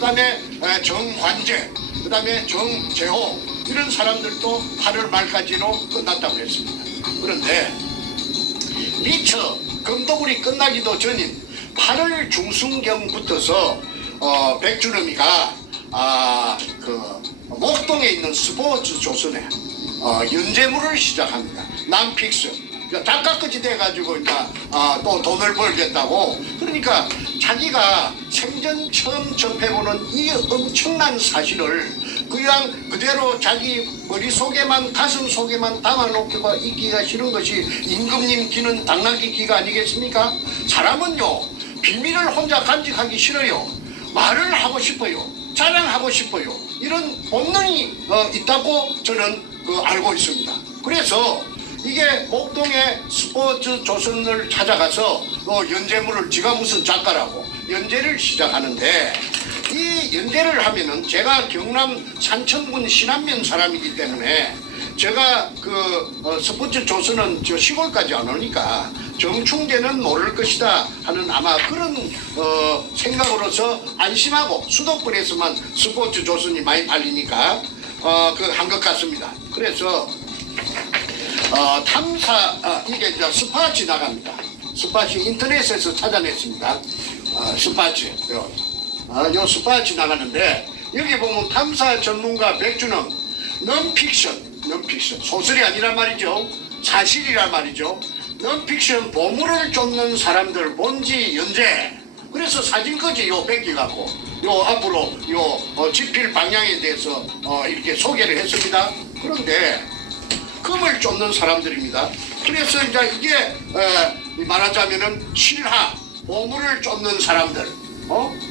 그다음에 정관재, 그다음에 정재호 이런 사람들도 8월 말까지로 끝났다고 했습니다. 그런데 미처 금도굴이 끝나기도 전인 8월 중순경부터서 백주름이가 그 목동에 있는 스포츠 조선에 연재물을 시작합니다. 남픽스. 작가까지 돼가지고 또 돈을 벌겠다고. 그러니까 자기가 생전 처음 접해보는 이 엄청난 사실을 그냥 그대로 자기 머릿속에만 가슴 속에만 담아놓기가 있기가 싫은 것이 임금님 기는 당나귀 기가 아니겠습니까? 사람은요 비밀을 혼자 간직하기 싫어요. 말을 하고 싶어요. 자랑하고 싶어요. 이런 본능이 있다고 저는 알고 있습니다. 그래서 이게 목동의 스포츠 조선을 찾아가서 연재물을, 지가 무슨 작가라고 연재를 시작하는데, 이 연재를 하면은 제가 경남 산청군 신안면 사람이기 때문에 제가 스포츠 조선은 저 시골까지 안 오니까 정충대는 모를 것이다 하는 아마 그런 생각으로서 안심하고 수도권에서만 스포츠 조선이 많이 팔리니까 한 것 같습니다. 그래서 이게 이제 스파치 나갑니다. 스파치 인터넷에서 찾아냈습니다. 스파치 요 스파치 나가는데 여기 보면 탐사 전문가 백준영 넌픽션 소설이 아니란 말이죠. 사실이란 말이죠. 넌픽션 보물을 쫓는 사람들 본지 연재. 그래서 사진까지 요 뺏겨갖고 요 앞으로 요 집필 방향에 대해서 이렇게 소개를 했습니다. 그런데 금을 쫓는 사람들입니다. 그래서 이제 이게 말하자면은 실하 보물을 쫓는 사람들,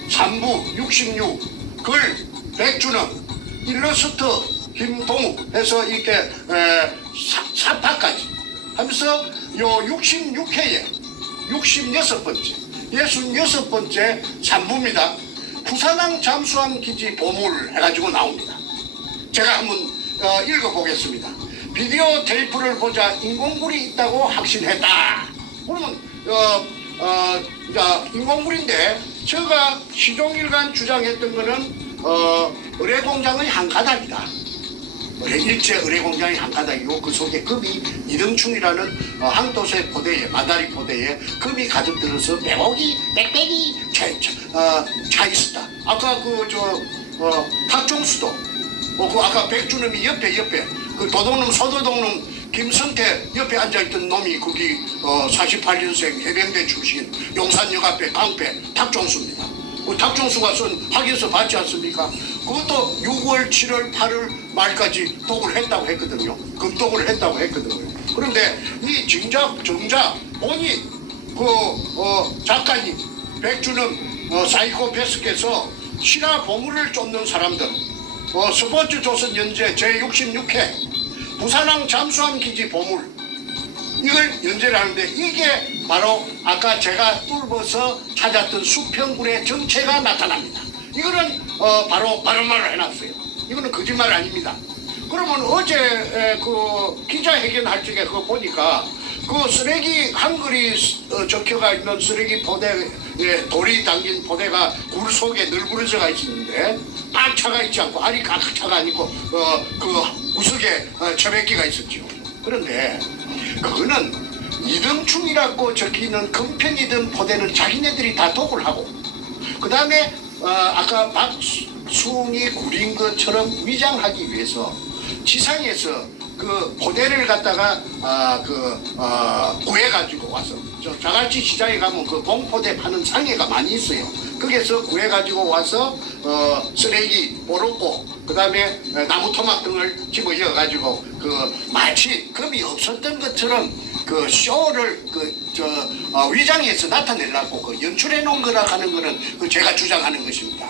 3부 66 글 백준영 일러스트 김동욱 해서 이렇게 사파까지 하면서 요 66회에 66번째 3부입니다. 부산항 잠수함 기지 보물 해가지고 나옵니다. 제가 한번 읽어보겠습니다. 비디오 테이프를 보자 인공물이 있다고 확신했다. 그러면 인공물인데 제가 시종일관 주장했던 거는 의뢰공장의 한 가닥이다. 일제 의뢰공장의 한 가닥이고 그 속에 금이 이등충이라는 항도세 포대에 마다리 포대에 금이 가득 들어서 백옥이 백백이 차 있었다. 아까 박종수도 그 아까 백준음이 옆에 그 도둑놈 서도둑놈 김성태 옆에 앉아있던 놈이 거기 48년생 해병대 출신 용산역 앞에 깡패 탁종수입니다. 그 탁종수가 쓴 학에서 봤지 않습니까? 그것도 6월 7월 8월 말까지 독을 했다고 했거든요. 금독을 했다고 했거든요. 그런데 이 정작 본인 작가님 백준음 사이코패스께서 신화 보물을 쫓는 사람들 스포츠 조선 연재 제66회 부산항 잠수함 기지 보물 이걸 연재를 하는데 이게 바로 아까 제가 뚫어서 찾았던 수평굴의 정체가 나타납니다. 이거는 바로 바른 말을 해놨어요. 이거는 거짓말 아닙니다. 그러면 어제 기자회견할 적에 그거 보니까 그 쓰레기 한글이 적혀가 있는 쓰레기 포대에 돌이 담긴 포대가 굴 속에 널브러져가 있었는데 딱 차가 있지 않고 알이 각 차가 아니고 그 구석에 처백기가 있었죠. 그런데 그거는 이등충이라고 적히는 금편이든 포대는 자기네들이 다 독을 하고 그 다음에 아까 박수웅이 구린 것처럼 위장하기 위해서 지상에서 그 포대를 갖다가 구해가지고 와서 자갈치 시장에 가면 그 봉포대 파는 상해가 많이 있어요. 거기서 구해가지고 와서 쓰레기 보로고 그 다음에 나무 토막 등을 집어넣어가지고 마치 금이 없었던 것처럼 그 쇼를 위장해서 나타내려고 연출해 놓은 거라 하는 거는 제가 주장하는 것입니다.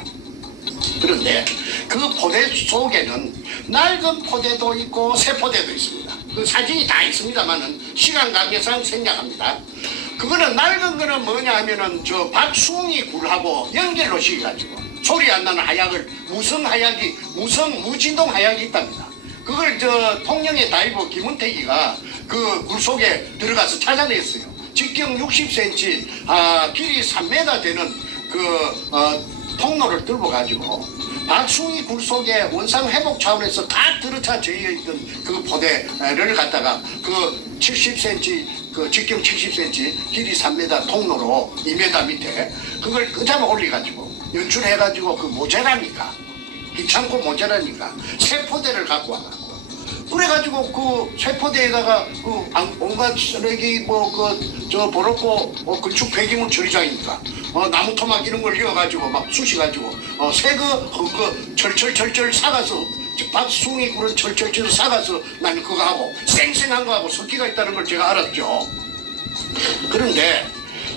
그런데 그 포대 속에는 낡은 포대도 있고 새 포대도 있습니다. 그 사진이 다 있습니다만은 시간 관계상 생략합니다. 그거는 낡은 거는 뭐냐 하면은 박수웅이 굴하고 연결로 시켜가지고 소리 안 나는 하약을 무진동 하약이 있답니다. 그걸 통영의 다이버 김은택이가 그 굴 속에 들어가서 찾아냈어요. 직경 60cm, 길이 3m 되는 통로를 뚫어가지고 박숭이 굴 속에 원상 회복 차원에서 다 들어차 저희에 있던 그 포대를 갖다가 그 70cm 그 직경 70cm 길이 3m 통로로 2m 밑에 그걸 끄잡아 올려가지고 연출해가지고 그 모자라니까 귀찮고 모자라니까 새 포대를 갖고 와가지고 그래가지고 그 쇠포대에다가 그 온갖 쓰레기 뭐 그 저 버렸고 건축 폐기물 처리장이니까 나무 토막 이런 걸 이어가지고 막 쑤시가지고 새거 그 철철철철 사가서 박숭이 그런 철철철 사가서 나는 그거 하고 쌩쌩한 거 하고 섞기가 있다는 걸 제가 알았죠. 그런데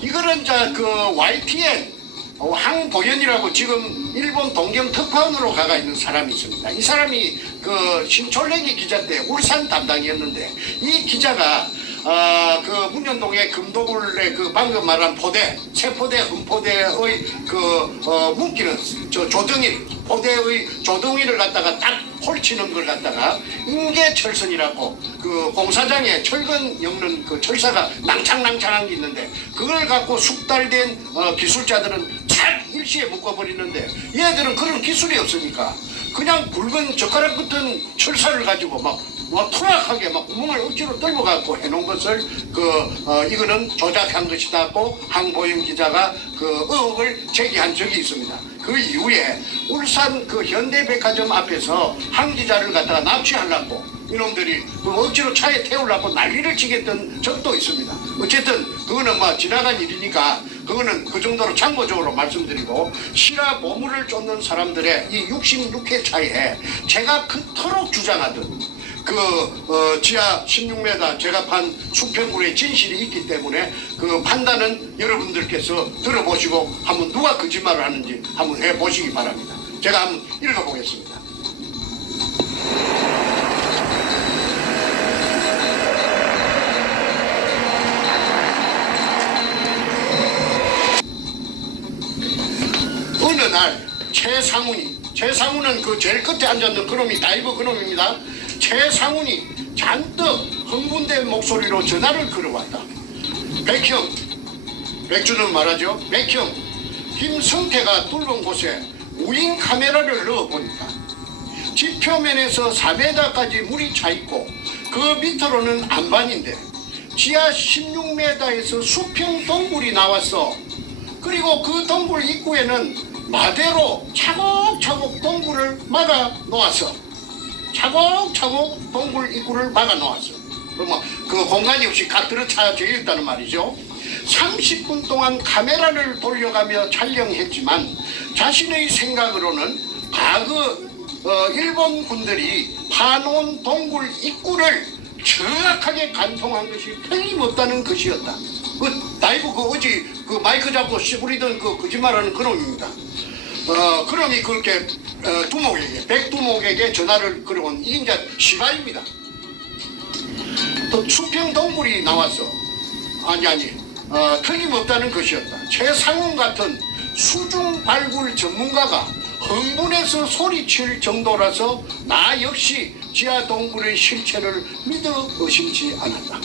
이거는 그 YTN 황보현이라고 지금 일본 동경 특파원으로 가가 있는 사람이 있습니다. 이 사람이 그 신촌래기 기자 때 울산 담당이었는데 이 기자가 그 문현동의 금도굴의 그 방금 말한 포대, 세포대, 흠포대의 그 묶이는 저 조덩이, 포대의 조덩이를 갖다가 딱 홀치는 걸 갖다가 인계철선이라고 그 공사장에 철근 엮는 그 철사가 낭창낭창한 게 있는데 그걸 갖고 숙달된 기술자들은 잘 일시에 묶어버리는데 얘들은 그런 기술이 없으니까 그냥 굵은 젓가락 같은 철사를 가지고 막 투락하게 막 구멍을 억지로 뚫어갖고 해놓은 것을 이거는 조작한 것이다고 황보영 기자가 그 의혹을 제기한 적이 있습니다. 그 이후에 울산 그 현대백화점 앞에서 한 기자를 갖다가 납치하려고 이놈들이 억지로 차에 태우려고 난리를 치겠던 적도 있습니다. 어쨌든 그거는 뭐 지나간 일이니까 그거는 그 정도로 참고적으로 말씀드리고 실화 보물을 쫓는 사람들의 이 66회 차에 제가 그토록 주장하던 지하 16m 제가 판 수평굴의 진실이 있기 때문에 그 판단은 여러분들께서 들어보시고 한번 누가 거짓말을 하는지 한번 해보시기 바랍니다. 제가 한번 읽어보겠습니다. 어느 날 최상훈은 그 제일 끝에 앉았는 그놈이 다이버 그놈입니다. 최상훈이 잔뜩 흥분된 목소리로 전화를 걸어왔다. 백형, 백주는 말하죠. 백형, 김성태가 뚫은 곳에 무인 카메라를 넣어보니까 지표면에서 4m까지 물이 차있고 그 밑으로는 안반인데 지하 16m에서 수평 동굴이 나왔어. 그리고 그 동굴 입구에는 마대로 차곡차곡 동굴을 막아 놓았어. 차곡차곡 동굴 입구를 막아 놓았어. 그러면 그 공간이 없이 각 들어차져 있다는 말이죠. 30분 동안 카메라를 돌려가며 촬영했지만 자신의 생각으로는 과거 일본 군들이 파놓은 동굴 입구를 정확하게 관통한 것이 틀림없다는 것이었다. 다이브 어제 마이크 잡고 씨부리던 거짓말하는 그놈입니다. 그놈이 그렇게 백두목에게 전화를 걸어온 이게 이제 시발입니다. 또 수평 동굴이 나왔어. 틀림없다는 것이었다. 최상훈 같은 수중 발굴 전문가가 흥분해서 소리칠 정도라서 나 역시 지하 동굴의 실체를 믿어 의심치 않았다.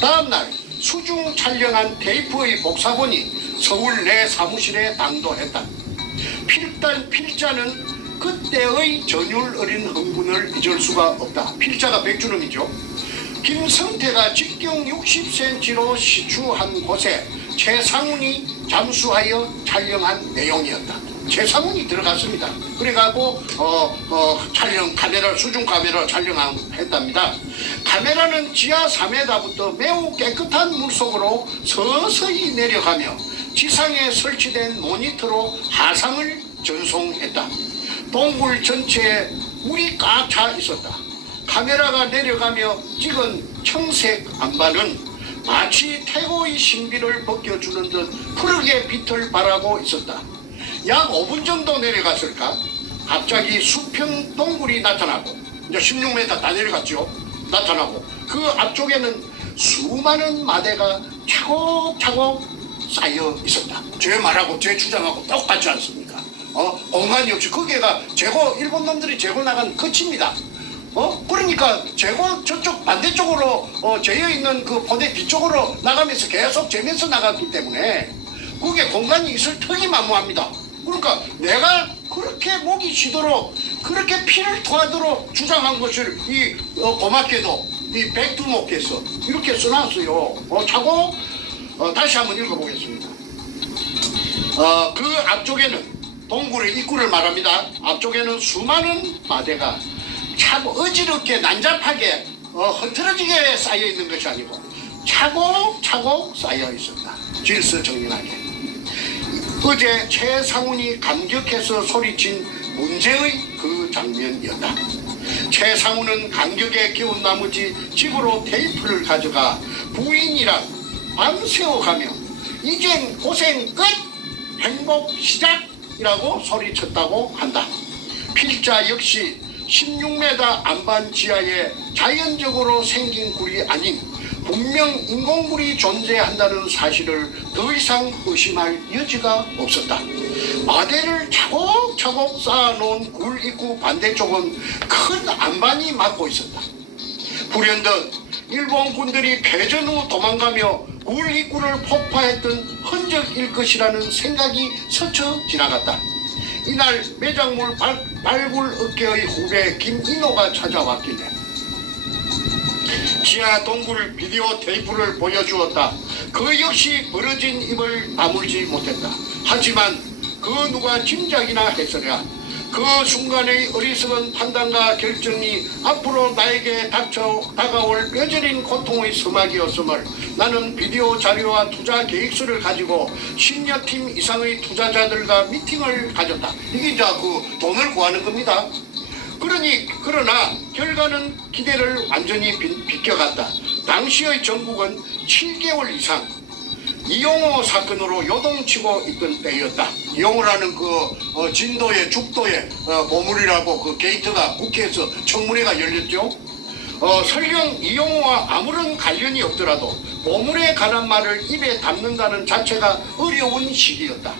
다음날 수중 촬영한 테이프의 복사본이 서울 내 사무실에 당도했다. 필자는 그때의 전율 어린 흥분을 잊을 수가 없다. 필자가 백주놈이죠. 김성태가 직경 60cm로 시추한 곳에 최상훈이 잠수하여 촬영한 내용이었다. 최상훈이 들어갔습니다. 그래가지고 수중 카메라 촬영했답니다. 카메라는 지하 3m부터 매우 깨끗한 물속으로 서서히 내려가며 지상에 설치된 모니터로 하상을 전송했다. 동굴 전체에 물이 꽉 차 있었다. 카메라가 내려가며 찍은 청색 안반은 마치 태고의 신비를 벗겨주는 듯 푸르게 빛을 발하고 있었다. 약 5분 정도 내려갔을까? 갑자기 수평 동굴이 나타나고 이제 16m 다 내려갔죠. 나타나고 그 앞쪽에는 수많은 마대가 차곡차곡 쌓여 있었다. 제 말하고 제 주장하고 똑같지 않습니까? 공간이 없이 거기가 일본 놈들이 재고 나간 끝입니다. 그러니까 재고 저쪽 반대쪽으로 재여 있는 그 포대 뒤쪽으로 나가면서 계속 재면서 나갔기 때문에 그게 공간이 있을 턱이 만무합니다. 그러니까 내가 그렇게 목이 쉬도록 그렇게 피를 토하도록 주장한 것을 고맙게도 이 백두목께서 이렇게 써놨어요. 차고 다시 한번 읽어보겠습니다. 그 앞쪽에는 동굴의 입구를 말합니다. 앞쪽에는 수많은 마대가 차고 어지럽게 난잡하게 흐트러지게 쌓여 있는 것이 아니고 차곡차곡 쌓여 있었다. 질서정연하게. 어제 최상훈이 감격해서 소리친 문제의 그 장면이었다. 최상훈은 감격에 기운 나머지 집으로 테이프를 가져가 부인이랑 밤새워가며 이젠 고생 끝! 행복 시작이라고 소리쳤다고 한다. 필자 역시 16m 안반 지하에 자연적으로 생긴 굴이 아닌 분명 인공굴이 존재한다는 사실을 더 이상 의심할 여지가 없었다. 마대를 차곡차곡 쌓아놓은 굴 입구 반대쪽은 큰 안반이 막고 있었다. 불현듯 일본 군들이 패전 후 도망가며 굴 입구를 폭파했던 흔적일 것이라는 생각이 스쳐 지나갔다. 이날 매작물 발굴 업계의 후배 김인호가 찾아왔길래 지하 동굴 비디오 테이프를 보여주었다. 그 역시 벌어진 입을 다물지 못했다. 하지만 그 누가 짐작이나 했으랴. 그 순간의 어리석은 판단과 결정이 앞으로 나에게 다가올 뼈저린 고통의 서막이었음을 나는 비디오 자료와 투자 계획서를 가지고 10여 팀 이상의 투자자들과 미팅을 가졌다. 이게 이제 그 돈을 구하는 겁니다. 그러나 결과는 기대를 완전히 비껴갔다. 당시의 정국은 7개월 이상 이용호 사건으로 요동치고 있던 때였다. 이용호라는 진도의 죽도의 보물이라고 그 게이트가 국회에서 청문회가 열렸죠. 설령 이용호와 아무런 관련이 없더라도 보물에 관한 말을 입에 담는다는 자체가 어려운 시기였다.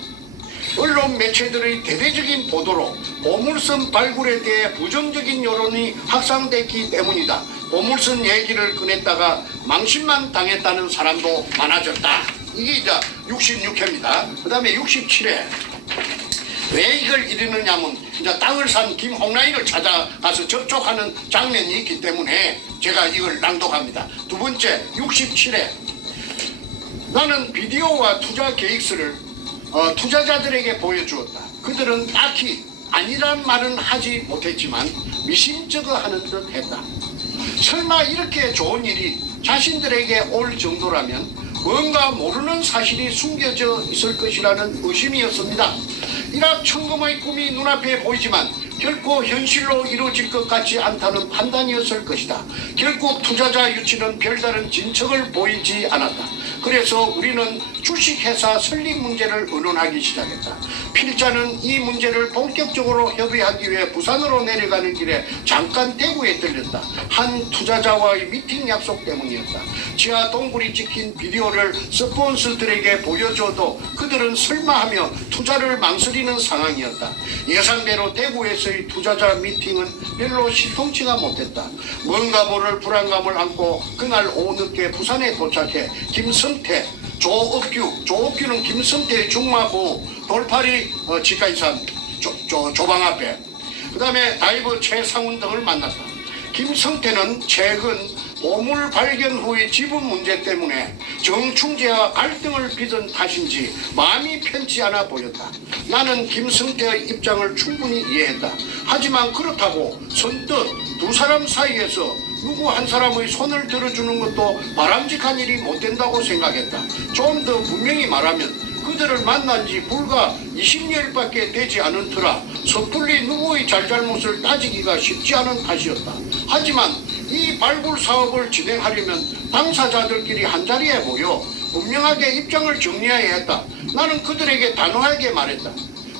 언론 매체들의 대대적인 보도로 보물선 발굴에 대해 부정적인 여론이 확산됐기 때문이다. 보물선 얘기를 꺼냈다가 망신만 당했다는 사람도 많아졌다. 이게 이제 66회입니다. 그 다음에 67회. 왜 이걸 이러느냐면 이제 땅을 산 김홍라이를 찾아가서 접촉하는 장면이 있기 때문에 제가 이걸 낭독합니다. 두 번째 67회. 나는 비디오와 투자 계획서를 투자자들에게 보여주었다. 그들은 딱히 아니란 말은 하지 못했지만 미심쩍어하는 듯 했다. 설마 이렇게 좋은 일이 자신들에게 올 정도라면 뭔가 모르는 사실이 숨겨져 있을 것이라는 의심이었습니다. 일확천금의 꿈이 눈앞에 보이지만 결코 현실로 이루어질 것 같지 않다는 판단이었을 것이다. 결국 투자자 유치는 별다른 진척을 보이지 않았다. 그래서 우리는 주식회사 설립 문제를 의논하기 시작했다. 필자는 이 문제를 본격적으로 협의하기 위해 부산으로 내려가는 길에 잠깐 대구에 들렸다. 한 투자자와의 미팅 약속 때문이었다. 지하 동굴이 찍힌 비디오를 스폰서들에게 보여줘도 그들은 설마하며 투자를 망설이는 상황이었다. 예상대로 대구에서의 투자자 미팅은 별로 시통치가 못했다. 뭔가 모를 불안감을 안고 그날 오후 늦게 부산에 도착해 김성태, 조옥규는 김성태의 중마고 돌팔이 지가이산 조방 앞에, 그 다음에 다이버 최상훈 등을 만났다. 김성태는 최근 보물 발견 후의 지분 문제 때문에 정충재와 갈등을 빚은 탓인지 마음이 편치 않아 보였다. 나는 김성태의 입장을 충분히 이해했다. 하지만 그렇다고 선뜻 두 사람 사이에서 누구 한 사람의 손을 들어주는 것도 바람직한 일이 못 된다고 생각했다. 좀 더 분명히 말하면 그들을 만난 지 불과 20여일밖에 되지 않은 터라 섣불리 누구의 잘잘못을 따지기가 쉽지 않은 탓이었다. 하지만 이 발굴 사업을 진행하려면 당사자들끼리 한자리에 모여 분명하게 입장을 정리해야 했다. 나는 그들에게 단호하게 말했다.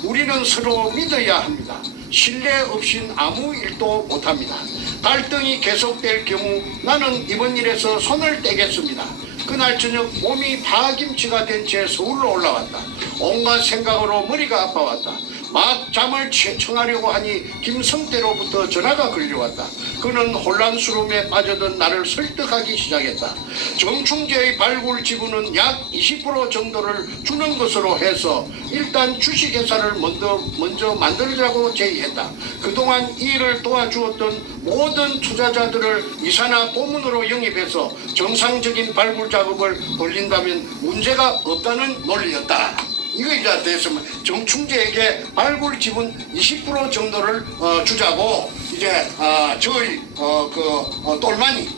우리는 서로 믿어야 합니다. 신뢰 없인 아무 일도 못합니다. 갈등이 계속될 경우 나는 이번 일에서 손을 떼겠습니다. 그날 저녁 몸이 파김치가 된 채 서울로 올라왔다. 온갖 생각으로 머리가 아파왔다. 막 잠을 청하려고 하니 김성태로부터 전화가 걸려왔다. 그는 혼란스러움에 빠져든 나를 설득하기 시작했다. 정충재의 발굴 지분은 약 20% 정도를 주는 것으로 해서 일단 주식회사를 먼저 만들자고 제의했다. 그동안 이 일을 도와주었던 모든 투자자들을 이사나 고문으로 영입해서 정상적인 발굴 작업을 벌린다면 문제가 없다는 논리였다. 이거 이제 됐으면 정충재에게 발굴 지분 20% 정도를 주자고 이제 저희 똘마니,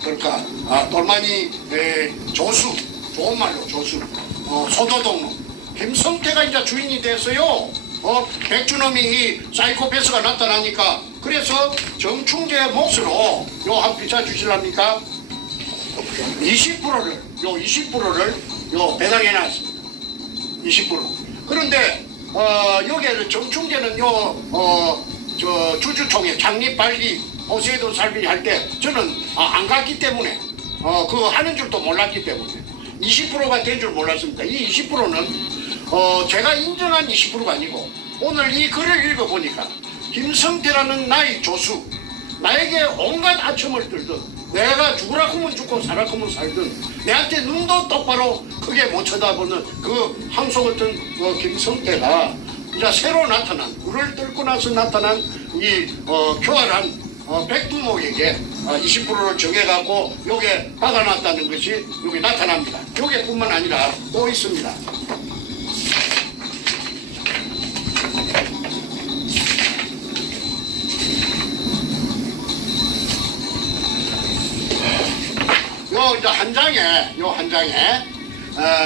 그러니까 똘마니 조수, 좋은 말로 조수, 소도동무 김성태가 이제 주인이 됐어요. 백준엄이 이 사이코패스가 나타나니까. 그래서 정충재 몫으로 요 한 비춰 주실랍니까? 20%를 배당해 놨습니다. 20%. 그런데 여기에 정충재는 저 주주총회 창립 발기 호세도 살비 할 때 저는 안 갔기 때문에 그거 하는 줄도 몰랐기 때문에 20%가 된 줄 몰랐습니다. 이 20%는 제가 인정한 20%가 아니고 오늘 이 글을 읽어보니까 김성태라는 나의 조수, 나에게 온갖 아첨을 들든 내가 죽으라 하면 죽고 살아 하면 살든 내한테 눈도 똑바로 크게 못 쳐다보는 그 항소 같은 김성태가 이제 새로 나타난, 굴을 뚫고 나서 나타난 이 교활한 백두목에게 20%를 정해갖고 요게 박아놨다는 것이 여기 나타납니다. 요게뿐만 아니라 또 있습니다. 이제 한 장에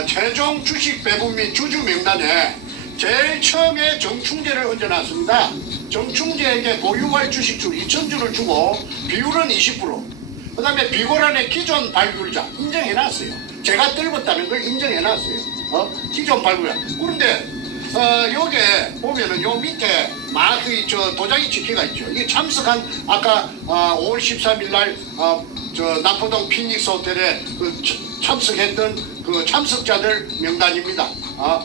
최종 주식 배분 및 주주 명단에 제일 처음에 정충재를 얹어놨습니다. 정충재에게 보유할 주식주 2,000주를 주고 비율은 20%. 그 다음에 비고란의 기존 발굴자 인정해놨어요. 제가 떨궜다는 걸 인정해놨어요. 기존 발굴자. 그런데 요게 보면은 요 밑에 막 저 도장이 찍혀가 있죠. 이게 참석한 아까 5월 13일 날 저 남포동 피닉스 호텔에 참석했던 그 참석자들 명단입니다.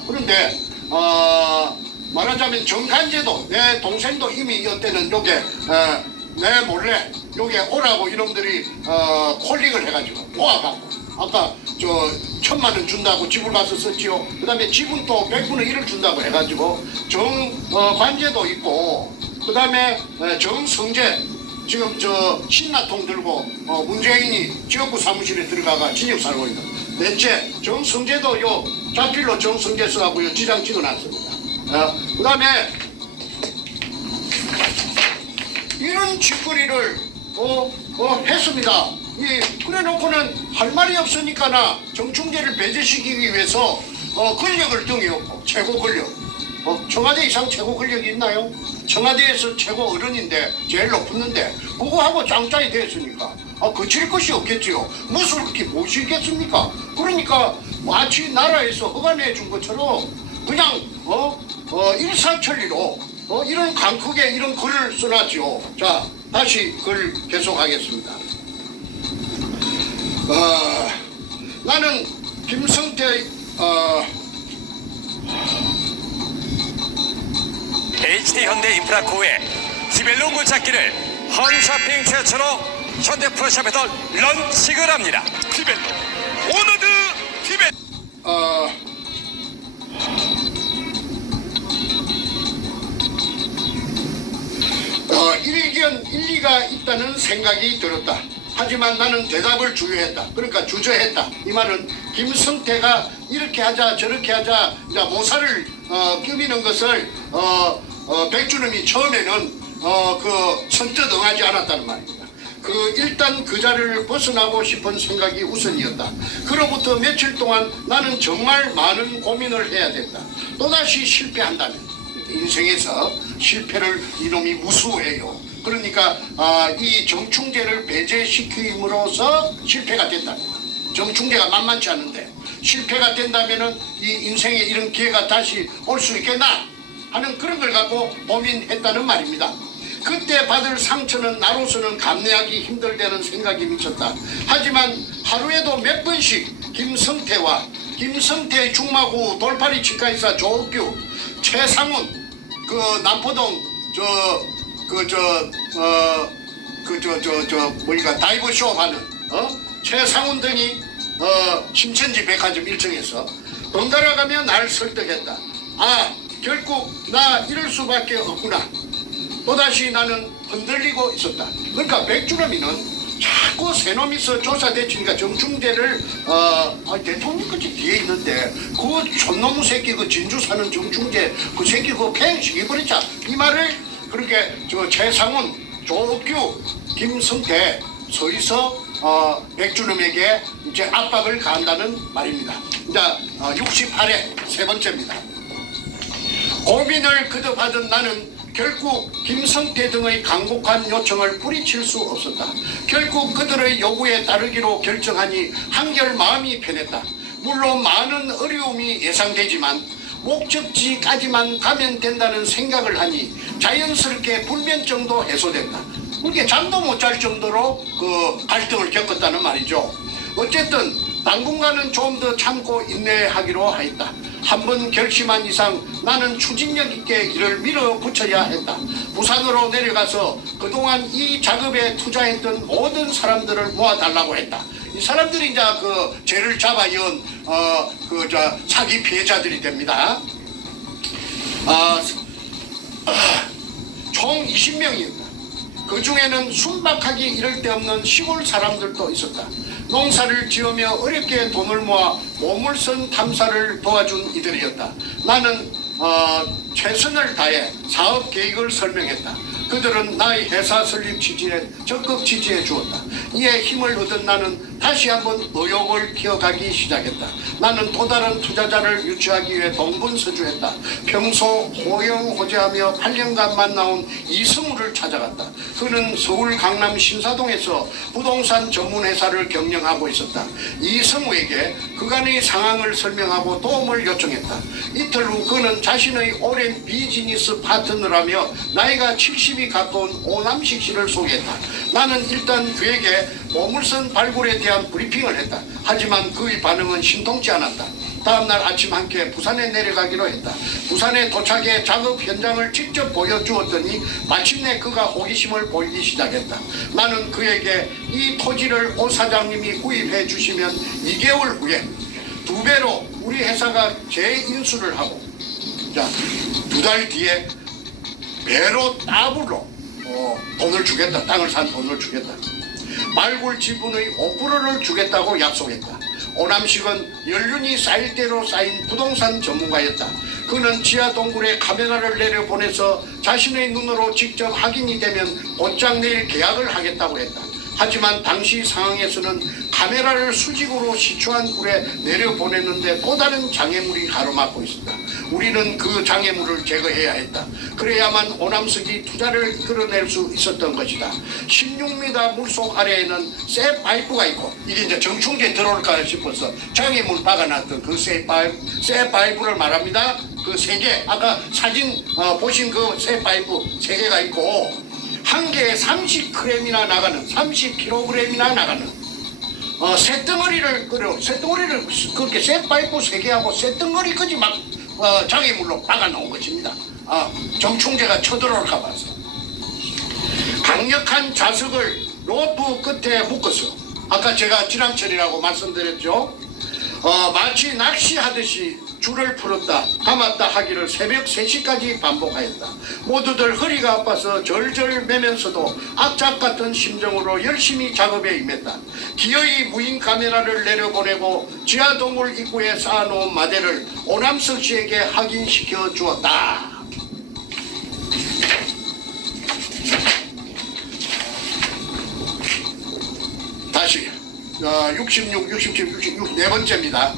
그런데 말하자면 정간제도 내 동생도 이미 이때는 요게 내 몰래 요게 오라고 이놈들이 콜링을 해가지고 모아갖고 아까 저 1,000만 원 준다고 집을 가서 썼지요. 그 다음에 집은 또 100분의 1을 준다고 해가지고 정관제도 있고 그 다음에 정성재 지금 저 신나통 들고 문재인이 지역구 사무실에 들어가가 진역 살고 있는 넷째 정성재도 요 자필로 정성재 써갖고 요 지장 찍어놨습니다. 그 다음에 이런 짓거리를 했습니다. 그래 놓고는 할 말이 없으니까나 정충재를 배제시키기 위해서 권력을 등에 업고 최고 권력. 청와대 이상 최고 권력이 있나요? 청와대에서 최고 어른인데 제일 높았는데 그거하고 짱짱이 됐으니까 거칠 것이 없겠지요. 무엇을 그렇게 모시겠습니까? 그러니까 마치 나라에서 허가내 준 것처럼 그냥 일사천리로 이런 강크게 이런 글을 써놨지요. 자, 다시 글 계속하겠습니다. 나는 김성태 HD현대인프라코의 디벨로 물찾기를 홈쇼핑 최초로 현대프로샵에서 런칭을 합니다. 디벨로 오너드 디벨 일견 일리가 있다는 생각이 들었다. 하지만 나는 대답을 주저했다. 그러니까 주저했다. 이 말은 김성태가 이렇게 하자 저렇게 하자 이제 모사를 끼미는 것을 백준엄이 처음에는 선뜻 응하지 않았다는 말입니다. 일단 그 자리를 벗어나고 싶은 생각이 우선이었다. 그로부터 며칠 동안 나는 정말 많은 고민을 해야 됐다. 또다시 실패한다면 인생에서 실패를 이놈이 무수해요. 그러니까 이 정충재를 배제시킴으로써 실패가 됐답니다. 정충재가 만만치 않은데 실패가 된다면은 이 인생에 이런 기회가 다시 올 수 있겠나 하는 그런 걸 갖고 고민했다는 말입니다. 그때 받을 상처는 나로서는 감내하기 힘들다는 생각이 미쳤다. 하지만 하루에도 몇 번씩 김성태의 중마구 돌팔이 치과의사 조옥규, 최상훈, 그 남포동 뭐니까 다이브 쇼 하는 최상훈 등이 신천지 백화점 1층에서 번갈아 가며 날 설득했다. 아, 결국 나 이럴 수밖에 없구나. 또다시 나는 흔들리고 있었다. 그러니까 백주름이는 자꾸 새놈이서 조사대치니까 정충대를 대통령까지 뒤에 있는데 그 촌놈의 새끼 그 진주 사는 정충대 그 새끼 그거 팽 시켜버리자 이 말을 그렇게 저 최상훈, 조옥규, 김성태 서희서 백주름에게 이제 압박을 가한다는 말입니다. 이제 68회 세 번째입니다. 고민을 거듭하던 나는 결국 김성태 등의 강곡한 요청을 뿌리칠 수 없었다. 결국 그들의 요구에 따르기로 결정하니 한결 마음이 편했다. 물론 많은 어려움이 예상되지만 목적지까지만 가면 된다는 생각을 하니 자연스럽게 불면증도 해소됐다. 그렇게 잠도 못 잘 정도로 그 갈등을 겪었다는 말이죠. 어쨌든 당분간은 좀 더 참고 인내하기로 하였다. 한번 결심한 이상 나는 추진력 있게 이를 밀어붙여야 했다. 부산으로 내려가서 그동안 이 작업에 투자했던 모든 사람들을 모아달라고 했다. 이 사람들이 이제 그 죄를 잡아연 사기 피해자들이 됩니다. 총 20명이었다. 그 중에는 순박하기 이를 데 없는 시골 사람들도 있었다. 농사를 지으며 어렵게 돈을 모아 보물선 탐사를 도와준 이들이었다. 나는 최선을 다해 사업 계획을 설명했다. 그들은 나의 회사 설립 취지에 적극 지지해 주었다. 이에 힘을 얻은 나는 다시 한번 의욕을 키워가기 시작했다. 나는 또 다른 투자자를 유치하기 위해 동분서주했다. 평소 호영호재하며 8년간 만나온 이승우를 찾아갔다. 그는 서울 강남 신사동에서 부동산 전문회사를 경영하고 있었다. 이승우에게 그간의 상황을 설명하고 도움을 요청했다. 이틀 후 그는 자신의 오랜 비즈니스 파트너라며 나이가 70이 가까운 오남식 씨를 소개했다. 나는 일단 그에게 보물선 발굴에 대한 브리핑을 했다. 하지만 그의 반응은 심통치 않았다. 다음날 아침 함께 부산에 내려가기로 했다. 부산에 도착해 작업 현장을 직접 보여주었더니 마침내 그가 호기심을 보이기 시작했다. 나는 그에게 이 토지를 오 사장님이 구입해 주시면 2개월 후에 2배로 우리 회사가 재인수를 하고 2달 뒤에 배로 더블로 돈을 주겠다. 땅을 산 돈을 주겠다. 발굴 지분의 5%를 주겠다고 약속했다. 오남식은 연륜이 쌓일 대로 쌓인 부동산 전문가였다. 그는 지하 동굴에 카메라를 내려보내서 자신의 눈으로 직접 확인이 되면 곧장 내일 계약을 하겠다고 했다. 하지만 당시 상황에서는 카메라를 수직으로 시추한 굴에 내려보냈는데 또 다른 장애물이 가로막고 있었다. 우리는 그 장애물을 제거해야 했다. 그래야만 오남석이 투자를 이끌어낼 수 있었던 것이다. 16m 물속 아래에는 쇠 파이프가 있고 이게 이제 정충제 들어올까 싶어서 장애물 박아놨던 그 쇠 파이프를 말합니다. 그 3개 아까 사진 보신 그 쇠 파이프 3개가 있고 한 개에 30g이나 나가는 30kg이나 나가는 쇳덩어리를 그렇게 쇠파이프 3개하고 쇳덩어리까지 막 장애물로 박아놓은 것입니다. 정충제가 쳐들어올까 봐서 강력한 자석을 로프 끝에 묶어서 아까 제가 지랑철이라고 말씀드렸죠. 마치 낚시하듯이 줄을 풀었다 감았다 하기를 새벽 3시까지 반복하였다. 모두들 허리가 아파서 절절 매면서도 악착 같은 심정으로 열심히 작업에 임했다. 기어이 무인 카메라를 내려보내고 지하동굴 입구에 쌓아놓은 마대를 오남석 씨에게 확인시켜 주었다. 다시 66, 67, 66 네 번째입니다.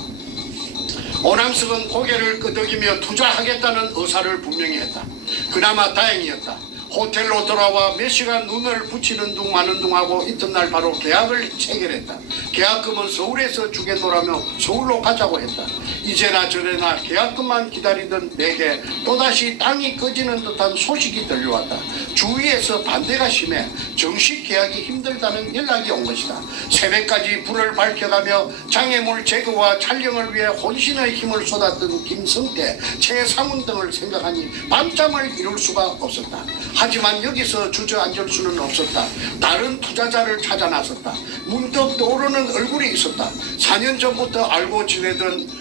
오남석은 고개를 끄덕이며 투자하겠다는 의사를 분명히 했다. 그나마 다행이었다. 호텔로 돌아와 몇 시간 눈을 붙이는 둥 마는 둥 하고 이튿날 바로 계약을 체결했다. 계약금은 서울에서 주겠노라며 서울로 가자고 했다. 이제나 저래나 계약금만 기다리던 내게 또다시 땅이 꺼지는 듯한 소식이 들려왔다. 주위에서 반대가 심해 정식 계약이 힘들다는 연락이 온 것이다. 새벽까지 불을 밝혀가며 장애물 제거와 촬영을 위해 혼신의 힘을 쏟았던 김성태, 최상훈 등을 생각하니 밤잠을 이룰 수가 없었다. 하지만 여기서 주저앉을 수는 없었다. 다른 투자자를 찾아 나섰다. 문득 떠오르는 얼굴이 있었다. 4년 전부터 알고 지내던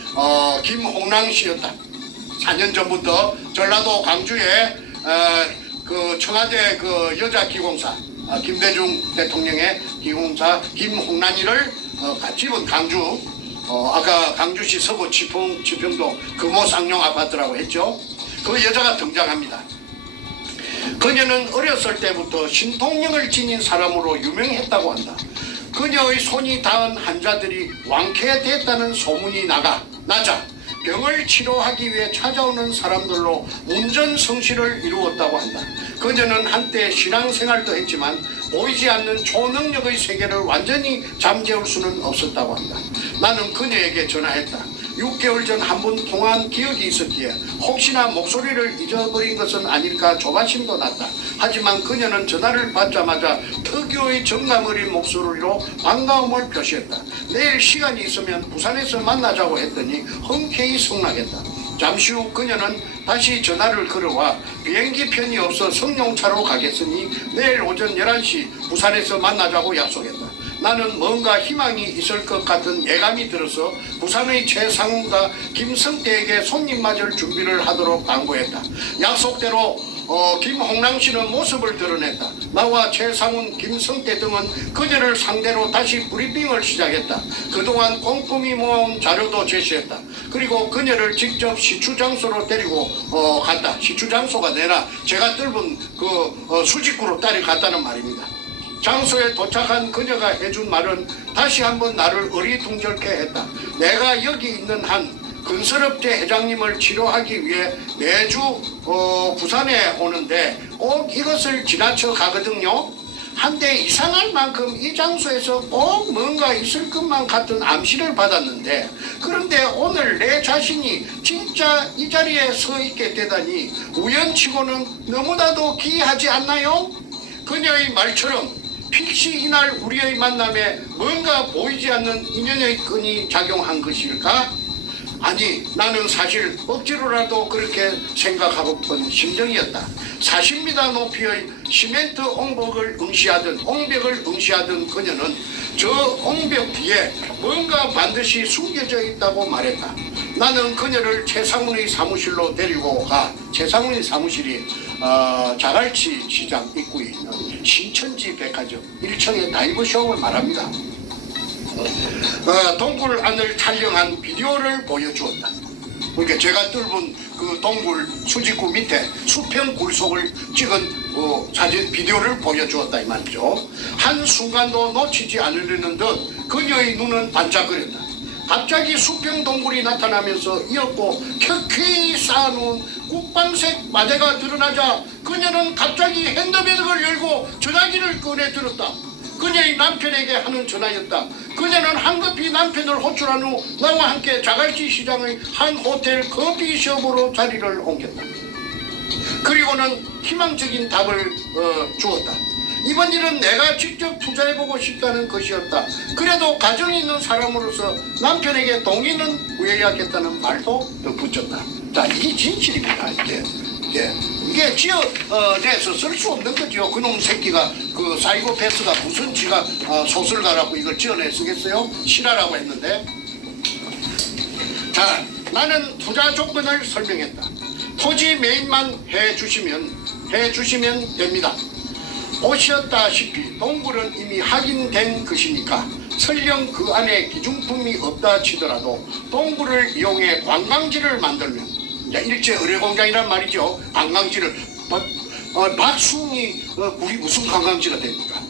김홍랑 씨였다. 4년 전부터 전라도 광주에 그 청와대 그 여자 기공사 김대중 대통령의 기공사 김홍란이를 집은 강주 아까 강주시 서구 지평도 금호 쌍용 아파트라고 했죠. 그 여자가 등장합니다. 그녀는 어렸을 때부터 신통력을 지닌 사람으로 유명했다고 한다. 그녀의 손이 닿은 환자들이 완쾌됐다는 소문이 나자 병을 치료하기 위해 찾아오는 사람들로 문전성시를 이루었다고 한다. 그녀는 한때 신앙생활도 했지만 보이지 않는 초능력의 세계를 완전히 잠재울 수는 없었다고 한다. 나는 그녀에게 전화했다. 6개월 전 한 번 통화한 기억이 있었기에 혹시나 목소리를 잊어버린 것은 아닐까 조바심도 났다. 하지만 그녀는 전화를 받자마자 특유의 정감 어린 목소리로 반가움을 표시했다. 내일 시간이 있으면 부산에서 만나자고 했더니 흔쾌히 승낙했다. 잠시 후 그녀는 다시 전화를 걸어와 비행기 편이 없어 성룡차로 가겠으니 내일 오전 11시 부산에서 만나자고 약속했다. 나는 뭔가 희망이 있을 것 같은 예감이 들어서 부산의 최상훈과 김성태에게 손님 맞을 준비를 하도록 당부했다. 약속대로 김홍랑 씨는 모습을 드러냈다. 나와 최상훈, 김성태 등은 그녀를 상대로 다시 브리핑을 시작했다. 그동안 꼼꼼히 모아온 자료도 제시했다. 그리고 그녀를 직접 시추 장소로 데리고 갔다. 시추 장소가 아니라 제가 뜰은 그 수직구로 따라갔다는 말입니다. 장소에 도착한 그녀가 해준 말은 다시 한번 나를 어리둥절케 했다. 내가 여기 있는 한 건설업체 회장님을 치료하기 위해 매주 부산에 오는데 꼭 이것을 지나쳐 가거든요. 한데 이상할 만큼 이 장소에서 꼭 뭔가 있을 것만 같은 암시를 받았는데 그런데 오늘 내 자신이 진짜 이 자리에 서 있게 되다니 우연치고는 너무나도 기이하지 않나요? 그녀의 말처럼 필시 이날 우리의 만남에 뭔가 보이지 않는 인연의 끈이 작용한 것일까? 아니, 나는 사실 억지로라도 그렇게 생각하고픈 심정이었다. 40m 높이의 시멘트 옹벽을 응시하던 그녀는 저 옹벽 뒤에 뭔가 반드시 숨겨져 있다고 말했다. 나는 그녀를 최상훈의 사무실로 데리고 가 최상훈의 사무실이 자갈치 시장 입구에 있는 신천지 백화점 1층의 다이브숍을 말합니다. 동굴 안을 촬영한 비디오를 보여주었다. 그러니까 제가 뚫은 그 동굴 수직구 밑에 수평 굴속을 찍은 사진 비디오를 보여주었다 이 말이죠. 한순간도 놓치지 않으려는 듯 그녀의 눈은 반짝거렸다. 갑자기 수평 동굴이 나타나면서 이었고 켜켜이 쌓아놓은 국방색 마대가 드러나자 그녀는 갑자기 핸드백을 열고 전화기를 꺼내 들었다. 그녀의 남편에게 하는 전화였다. 그녀는 한급히 남편을 호출한 후 나와 함께 자갈치 시장의 한 호텔 커피숍으로 자리를 옮겼다. 그리고는 희망적인 답을 주었다. 이번 일은 내가 직접 투자해보고 싶다는 것이었다. 그래도 가정이 있는 사람으로서 남편에게 동의는 구해야겠다는 말도 덧붙였다. 자, 이게 진실입니다. 이게 지어내서 쓸 수 없는 거죠. 그놈 새끼가 그 사이코패스가 무슨 지가 소설가라고 이걸 지어내 쓰겠어요? 실화라고 했는데. 자, 나는 투자 조건을 설명했다. 토지 매입만 해주시면 됩니다. 보셨다시피 동굴은 이미 확인된 것이니까 설령 그 안에 기중품이 없다 치더라도 동굴을 이용해 관광지를 만들면 일제 의뢰공장이란 말이죠. 관광지를 박숭이 굴이 무슨 관광지가 됩니까?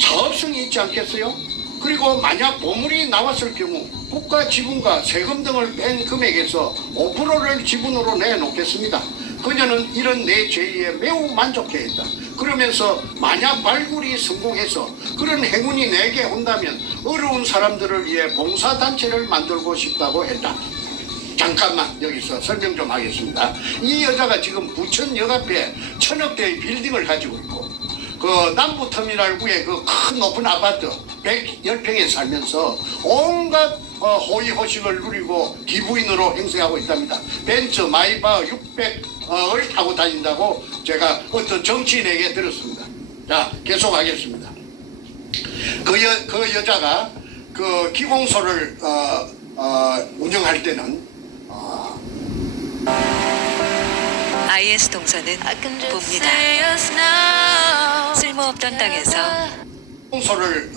사업성이 있지 않겠어요? 그리고 만약 보물이 나왔을 경우 국가 지분과 세금 등을 뺀 금액에서 5%를 지분으로 내놓겠습니다. 그녀는 이런 내 제의에 매우 만족해했다. 그러면서 만약 발굴이 성공해서 그런 행운이 내게 온다면 어려운 사람들을 위해 봉사단체를 만들고 싶다고 했다. 잠깐만 여기서 설명 좀 하겠습니다. 이 여자가 지금 부천역 앞에 1000억대의 빌딩을 가지고 있고 그 남부터미널구에 그 큰 높은 아파트 110평에 살면서 온갖 호의호식을 누리고 기부인으로 행세하고 있답니다. 벤츠 마이바 600을 타고 다닌다고 제가 어떤 정치인에게 들었습니다. 자, 계속하겠습니다. 그 여자가 그 기공소를 운영할 때는 IS 동서는 봅니다. 쓸모없던 땅에서 기공소를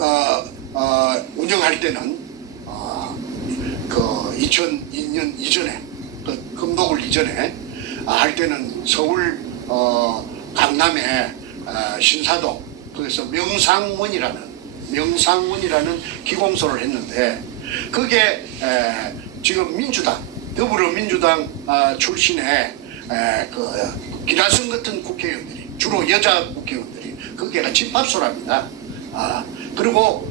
운영할 때는 그 2002년 이전에 그 금독을 이전에 할 때는 서울 강남의 신사동 그래서 명상문이라는 기공소를 했는데 그게 지금 민주당 더불어민주당 출신의 그 기라성 같은 국회의원들이 주로 여자 국회의원들이 거기가 집합소랍니다. 그리고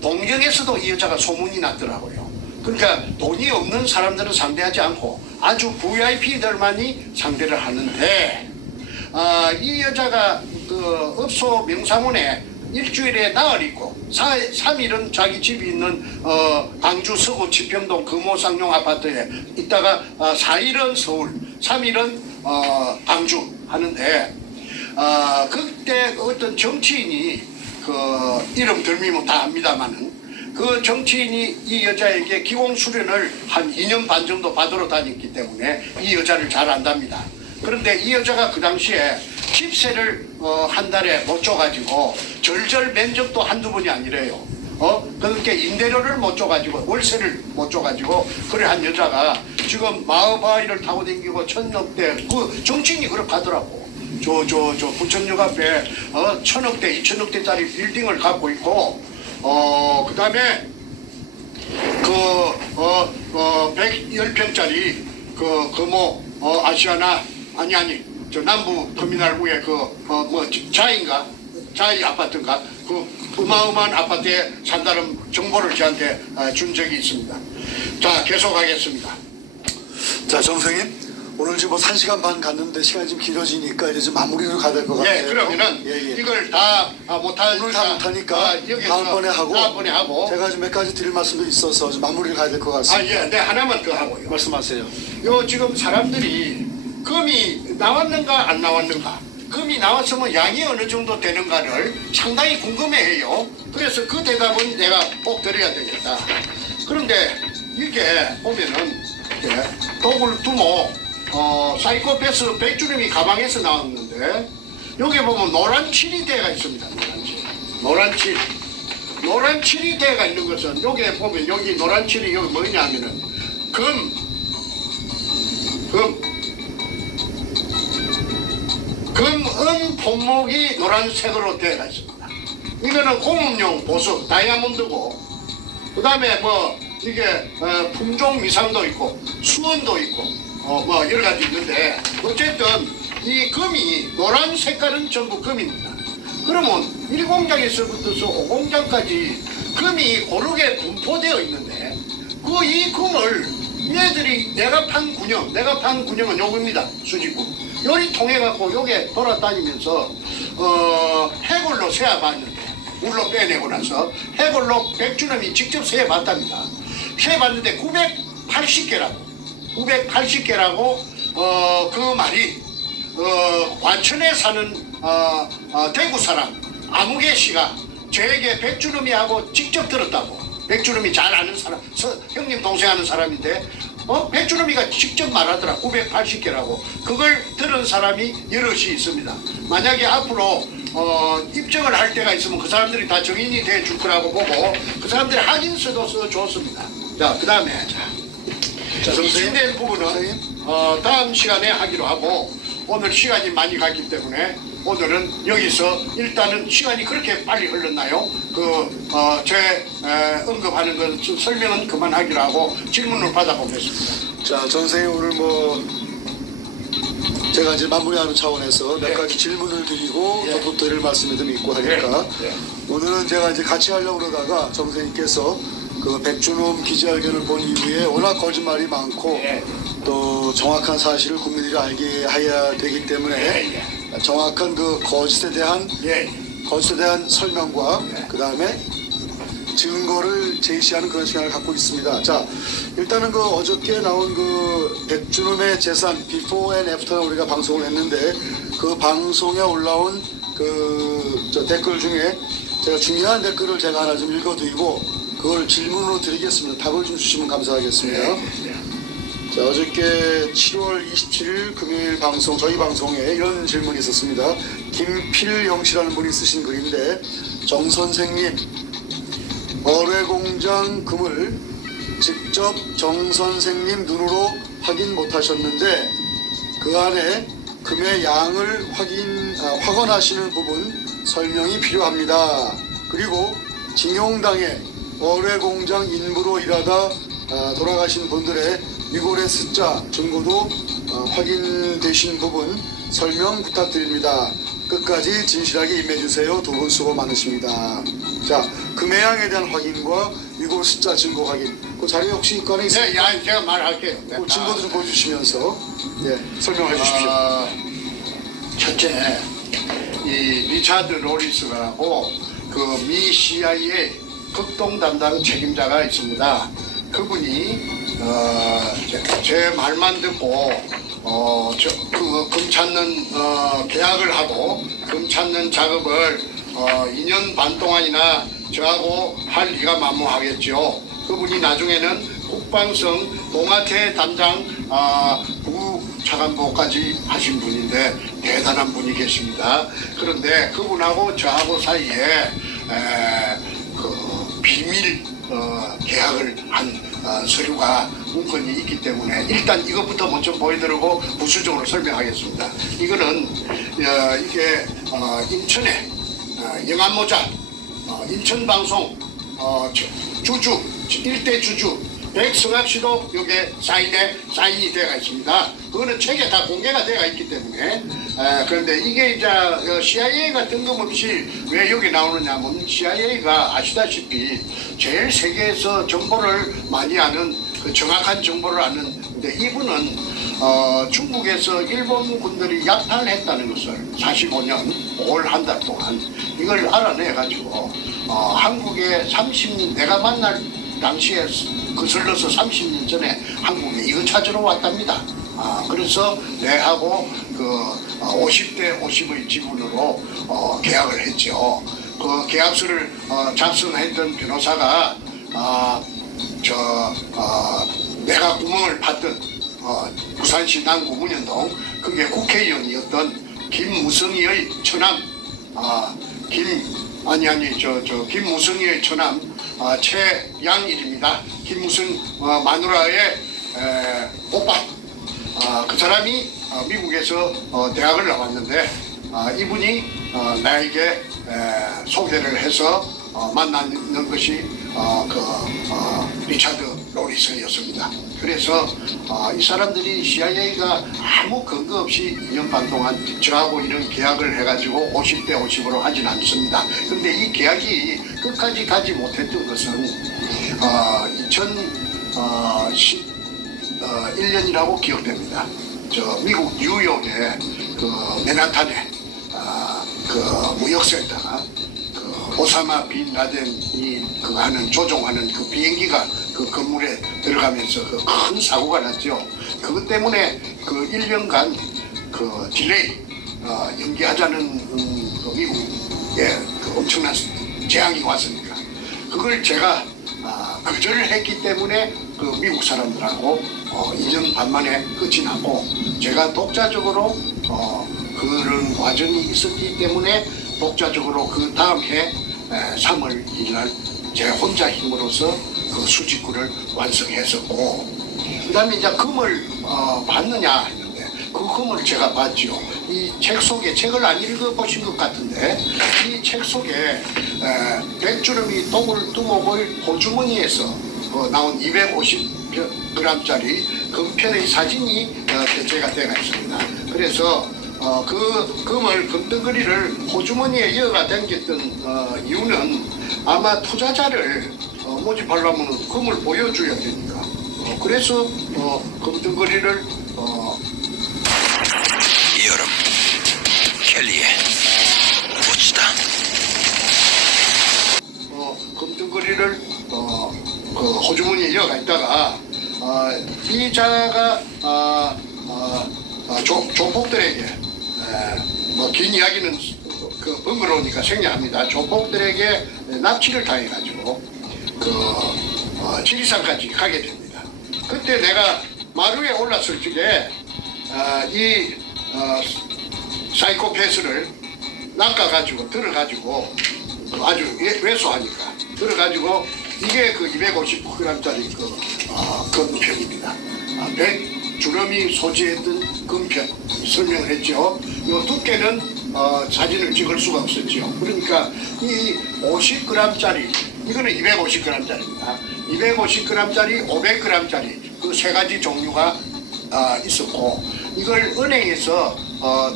동경에서도 이 여자가 소문이 났더라고요. 그러니까 돈이 없는 사람들은 상대하지 않고 아주 VIP들만이 상대를 하는데 이 여자가 그 업소 명사문에 일주일에 나흘 있고 3일은 자기 집이 있는 광주 서구 지평동 금호상용 아파트에 있다가 4일은 서울 3일은 광주 하는데 그때 어떤 정치인이 그 이름 들미면 다 압니다마는 그 정치인이 이 여자에게 기공 수련을 한 2년 반 정도 받으러 다녔기 때문에 이 여자를 잘 안답니다. 그런데 이 여자가 그 당시에 집세를 한 달에 못 줘가지고 절절 면접도 한두 번이 아니래요. 그러니까 임대료를 못 줘가지고 월세를 못 줘가지고 그래 한 여자가 지금 마을바위를 타고 다니고 1000억대 그 정치인이 그렇게 하더라고. 저 부천역 앞에 1000억대 2000억대짜리 빌딩을 갖고 있고 그 다음에 110평짜리 그 아시아나 아니 저 남부 터미널구에 자이 아파트인가 그 어마어마한 아파트에 산다는 정보를 저한테 준 적이 있습니다. 자, 계속하겠습니다. 자, 정선생님 오늘 지금 뭐 1시간 반 갔는데 시간이 좀 길어지니까 이제 좀 마무리로 가야 될 것 같아요. 예, 그러면은 이걸 다 못하니까 오늘 다 못하니까 다음번에 하고 제가 좀 몇 가지 드릴 말씀도 있어서 좀 마무리를 가야 될 것 같습니다. 네, 하나만 더 하고요. 말씀하세요. 요 지금 사람들이 금이 나왔는가 안 나왔는가 금이 나왔으면 양이 어느 정도 되는가를 상당히 궁금해해요. 그래서 그 대답은 내가 꼭 드려야 되겠다. 그런데 이게 보면은 도굴 두모 사이코패스 백주름이 가방에서 나왔는데 여기 보면 노란 칠이대가 있습니다. 노란 칠이대가 있는 것은 여기 보면 여기 노란 칠이 여기 뭐냐면은 금은 품목이 노란색으로 되어 있습니다. 이거는 공업용 보석 다이아몬드고 그 다음에 이게 품종 미상도 있고 수원도 있고 여러 가지 있는데 어쨌든 이 금이 노란 색깔은 전부 금입니다. 그러면 1공장에서부터 5공장까지 금이 고르게 분포되어 있는데 이 금을 얘들이 내가 판 군형은 요겁니다. 수직구 요리 통해 갖고 요게 돌아다니면서 해골로 세어봤는데 물로 빼내고 나서 해골로 백주름이 직접 세어봤답니다. 세어봤는데 980개라고 그 말이 관천에 사는 대구 사람 아무개 씨가 저에게 백주름이하고 직접 들었다고. 백주름이 잘 아는 사람 형님 동생 아는 사람인데 백주름이가 직접 말하더라. 980개라고. 그걸 들은 사람이 여럿이 있습니다. 만약에 앞으로 입증을 할 때가 있으면 그 사람들이 다 정인이 돼 줄 거라고 보고 그 사람들이 확인서도 써줬습니다. 자, 그 다음에 입증된 부분은 다음 시간에 하기로 하고 오늘 시간이 많이 갔기 때문에 오늘은 여기서 일단은 시간이 그렇게 빨리 흘렀나요? 제 언급하는 건 설명은 그만하기로 하고 질문을 받아보겠습니다. 자, 전 선생님 오늘 제가 이제 마무리하는 차원에서 몇 예. 가지 질문을 드리고 예. 또 드릴 말씀이 좀 있고 하니까 예. 예. 오늘은 제가 이제 같이 하려고 그러다가 정 선생님께서 그 백준홈 기자회견을 본 이후에 워낙 거짓말이 많고 예. 또 정확한 사실을 국민들이 알게 해야 되기 때문에 예. 정확한 그 거짓에 대한 예. 설명과 예. 그 다음에 증거를 제시하는 그런 시간을 갖고 있습니다. 자, 일단은 그 어저께 나온 그 백준홈의 재산 비포 앤 애프터를 우리가 방송을 했는데 그 방송에 올라온 저 댓글 중에 제가 중요한 댓글을 제가 하나 좀 읽어드리고 그걸 질문으로 드리겠습니다. 답을 좀 주시면 감사하겠습니다. 자, 어저께 7월 27일 금요일 방송, 저희 방송에 이런 질문이 있었습니다. 김필영 씨라는 분이 쓰신 글인데, 정 선생님, 어뢰공장 금을 직접 정 선생님 눈으로 확인 못하셨는데 그 안에 금의 양을 확언하시는 부분 설명이 필요합니다. 그리고 징용당해 어뢰공장 인부로 일하다 돌아가신 분들의 위고래 숫자 증거도 확인되신 부분 설명 부탁드립니다. 끝까지 진실하게 임해주세요. 두 분 수고 많으십니다. 자, 금해양에 대한 확인과 위고 숫자 증거 확인. 그 자료 혹시 있거나 있어요? 네, 야, 제가 말할게요. 네. 그 증거도 좀 보여주시면서 설명해 주십시오. 첫째, 이 리차드 로리스라고 그 미 CIA 극동 담당 책임자가 있습니다. 그분이 제 말만 듣고 금 찾는 계약을 하고 금 찾는 작업을 2년 반 동안이나 저하고 할 리가 만무하겠죠. 그분이 나중에는 국방성 동아태 담당 부차관보까지 하신 분인데 대단한 분이 계십니다. 그런데 그분하고 저하고 사이에 그 비밀 계약을 한 서류가 문건이 있기 때문에 일단 이것부터 먼저 보여드리고 부수적으로 설명하겠습니다. 이거는 이게 인천에 영암모자 인천방송 주주 일대 주주 백성학 씨도 여기에 사인이 되어 있습니다. 그거는 책에 다 공개가 되어 있기 때문에 그런데 이게 이제 CIA가 뜬금없이 왜 여기 나오느냐면 CIA가 아시다시피 제일 세계에서 정보를 많이 아는 그 정확한 정보를 아는 근데 이분은 중국에서 일본 군들이 약탈했다는 것을 45년 올 한 달 동안 이걸 알아내가지고 한국에 내가 만날 당시에 거슬러서 30년 전에 한국에 이거 찾으러 왔답니다. 그래서 내하고 그 50대 50의 지분으로 계약을 했죠. 그 계약서를 작성했던 변호사가 내가 구멍을 팠던 부산시 남구 문현동 그게 국회의원이었던 김무성이의 처남 김무성이의 처남 최양일입니다. 김무성 마누라의 오빠 그 사람이 미국에서 대학을 나왔는데 이분이 나에게 소개를 해서 만나는 것이 리차드 로리스였습니다. 그래서 이 사람들이 CIA가 아무 근거 없이 2년 반 동안 저하고 이런 계약을 해가지고 50대 50으로 하진 않습니다. 근데 이 계약이 끝까지 가지 못했던 것은 2011년이라고 기억됩니다. 미국 뉴욕의 그 맨하탄에 그 무역센터가 오사마 빈 라덴이 조종하는 그 비행기가 그 건물에 들어가면서 그 큰 사고가 났죠. 그것 때문에 그 1년간 그 딜레이 연기하자는 그 미국에 그 엄청난 재앙이 왔으니까 그걸 제가 거절을 했기 때문에 그 미국 사람들하고 2년 반 만에 끝이 났고 제가 독자적으로 그런 과정이 있었기 때문에 독자적으로 그 다음 해 3월 1일 날 제 혼자 힘으로서 그 수직구를 완성했었고 그 다음에 이제 금을 봤느냐 했는데 그 금을 제가 봤죠. 이 책 속에 책을 안 읽어보신 것 같은데 이 책 속에 백주름이 똥을 두고 보일 호주머니에서 나온 250g짜리 금편의 사진이 대체가 되어 있습니다. 그래서 그 금을 금덩어리를 호주머니에 이어가 당겼던 이유는 아마 투자자를 모집하려면 금을 보여줘야 되니까 그래서 금덩어리를 여름 켈리의 꽃이다. 금덩어리를 그 호주머니에 이어가 있다가 피의자가 조폭들에게 뭐 긴 이야기는 그 번거로우니까 생략합니다. 조폭들에게 납치를 당해가지고 지리산까지 가게 됩니다. 그때 내가 마루에 올랐을 적에 이 사이코패스를 낚아가지고 들어가지고 아주 왜소하니까 들어가지고 이게 그 250g짜리 금편입니다. 100 주름이 소지했던 금편 설명을 했죠. 이 두께는 사진을 찍을 수가 없었죠. 그러니까 이 50g짜리 이거는 250g짜리입니다. 250g짜리, 500g짜리 그 세 가지 종류가 있었고 이걸 은행에서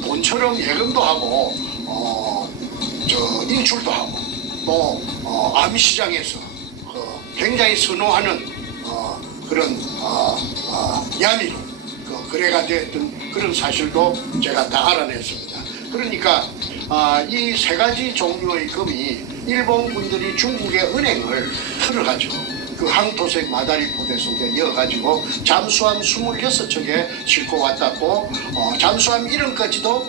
돈처럼 예금도 하고 인출도 하고 또 암시장에서 굉장히 선호하는 그런 야미로 거래가 됐던 그런 사실도 제가 다 알아냈습니다. 그러니까 이 세 가지 종류의 금이 일본 분들이 중국의 은행을 털어가지고 그 항토색 마다리 포대 속에 넣어가지고 잠수함 26척에 싣고 왔다고 잠수함 이름까지도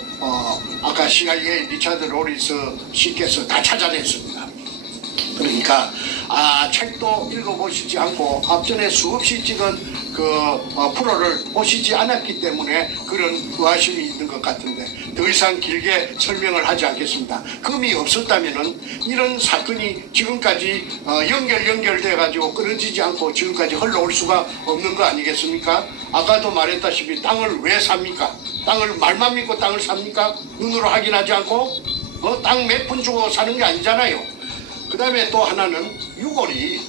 아까 CIA 리차드 로리스 씨께서 다 찾아냈습니다. 그러니까 책도 읽어보시지 않고 앞전에 수없이 찍은 그 프로를 보시지 않았기 때문에 그런 의아심이 있는 것 같은데 더 이상 길게 설명을 하지 않겠습니다. 금이 없었다면은 이런 사건이 지금까지 연결돼 가지고 끊어지지 않고 지금까지 흘러올 수가 없는 거 아니겠습니까? 아까도 말했다시피 땅을 왜 삽니까? 땅을 말만 믿고 땅을 삽니까? 눈으로 확인하지 않고 땅 몇 푼 주고 사는 게 아니잖아요. 그 다음에 또 하나는 유골이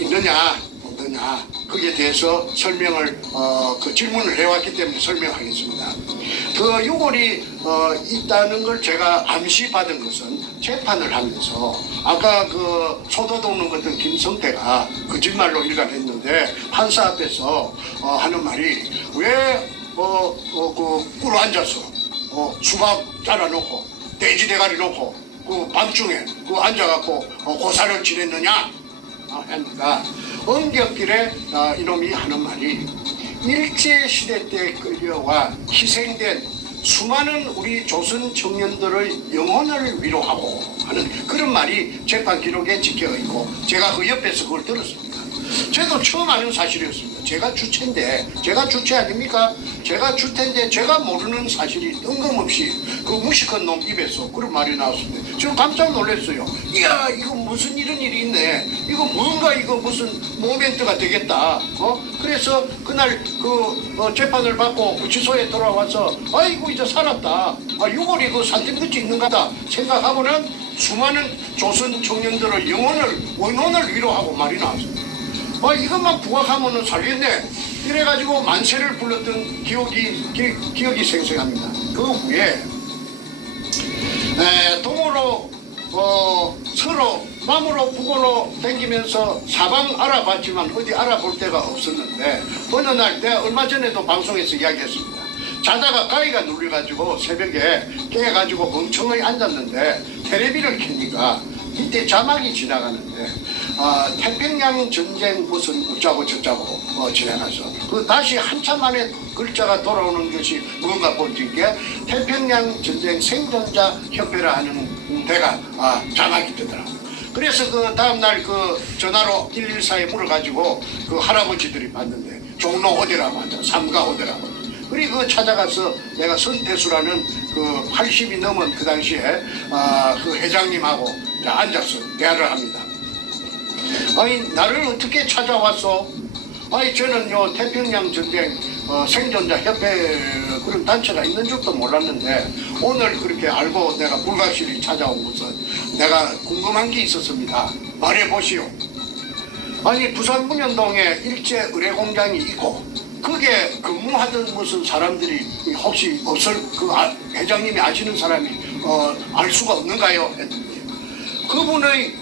있느냐 없느냐 거기에 대해서 설명을 그 질문을 해왔기 때문에 설명하겠습니다. 그 유골이 있다는 걸 제가 암시받은 것은 재판을 하면서 아까 그 소도 돕는 것던 김성태가 거짓말로 일관했는데 판사 앞에서 하는 말이 왜 꿀 앉아서 수박 잘라놓고 돼지 대가리 놓고 그 밤중에 그 앉아갖고 고사를 지냈느냐 하니까 엄격길에 이놈이 하는 말이 일제시대 때 끌려와 희생된 수많은 우리 조선 청년들의 영혼을 위로하고 하는 그런 말이 재판 기록에 찍혀 있고 제가 그 옆에서 그걸 들었습니다. 저도 처음 아는 사실이었습니다. 제가 주체인데 제가 주체 아닙니까? 제가 주체인데 제가 모르는 사실이 뜬금없이 그 무식한 놈 입에서 그런 말이 나왔습니다. 저는 깜짝 놀랐어요. 이야 이거 무슨 이런 일이 있네. 이거 뭔가 이거 무슨 모멘트가 되겠다. 그래서 그날 그 재판을 받고 구치소에 돌아와서 아이고 이제 살았다. 유골이 그 산뜻같이 있는 거다 생각하고는 수많은 조선 청년들의 원혼을 위로하고 말이 나왔습니다. 이것만 부각하면은 살겠네. 이래가지고 만세를 불렀던 기억이 생생합니다. 그 후에 동으로 서로 남으로 북으로 다니면서 사방 알아봤지만 어디 알아볼 데가 없었는데 어느 날 내가 얼마 전에도 방송에서 이야기했습니다. 자다가 가위가 눌려가지고 새벽에 깨가지고 멍청하게 앉았는데 텔레비를 켜니까 이때 자막이 지나가는데 태평양 전쟁 무슨 어쩌고 저쩌고 지나가서 그 다시 한참 만에 글자가 돌아오는 것이 뭔가 보니까 태평양 전쟁 생존자 협회라 하는 데가 자막이 뜨더라고요. 그래서 그 다음날 그 전화로 114에 물어가지고 그 할아버지들이 봤는데 종로 어디라고 하죠. 삼가 어디라고. 그리고 그 찾아가서 내가 선태수라는 그 80이 넘은 그 당시에 그 회장님하고 앉아서 대화를 합니다. 아니 나를 어떻게 찾아왔어? 아니 저는 태평양 전쟁 생존자 협회 그런 단체가 있는 줄도 몰랐는데 오늘 그렇게 알고 내가 불가실히 찾아온 것은 내가 궁금한 게 있었습니다. 말해보시오. 아니 부산 문현동에 일제 의뢰공장이 있고 거기에 근무하던 무슨 사람들이 혹시 없을 회장님이 아시는 사람이 알 수가 없는가요? 했더니 그분의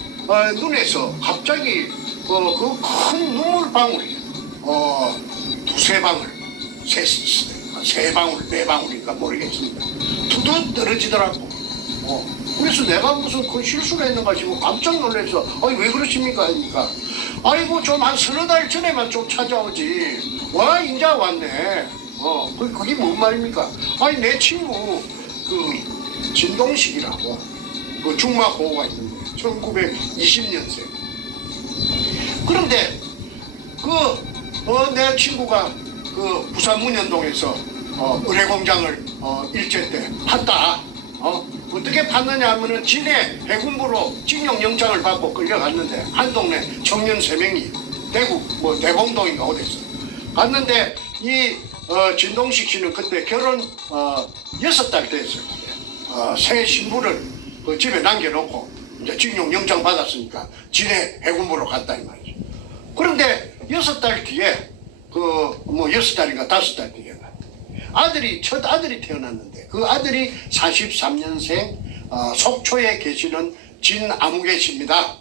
눈에서 갑자기 그 큰 눈물방울이 두세 방울, 세 방울, 네 방울인가 모르겠습니다. 두둑 떨어지더라고. 그래서 내가 무슨 큰 실수가 있는가 싶고 깜짝 놀라서 아니 왜 그러십니까? 하니까 아이고 좀 한 서너 달 전에만 좀 찾아오지. 와 인자 왔네. 그게 뭔 말입니까? 아니 내 친구 그 진동식이라고 그 중마고우가 있는데 1920년생. 그런데 내 친구가 그 부산 문현동에서 의뢰공장을 일제 때 팠다. 어떻게 팠느냐 하면은 진해 해군부로 징용영장을 받고 끌려갔는데 한 동네 청년 3명이 대구 대공동인가 어디서 갔는데 이 진동식 씨는 그때 결혼 6달 됐어요. 새 신부를 그 집에 남겨놓고 이제 징용영장 받았으니까 진해 해군부로 갔다 이 말이죠. 그런데 6달 뒤에 6달인가 5달 뒤에 첫 아들이 태어났는데 그 아들이 43년생 속초에 계시는 진아무개 씨입니다.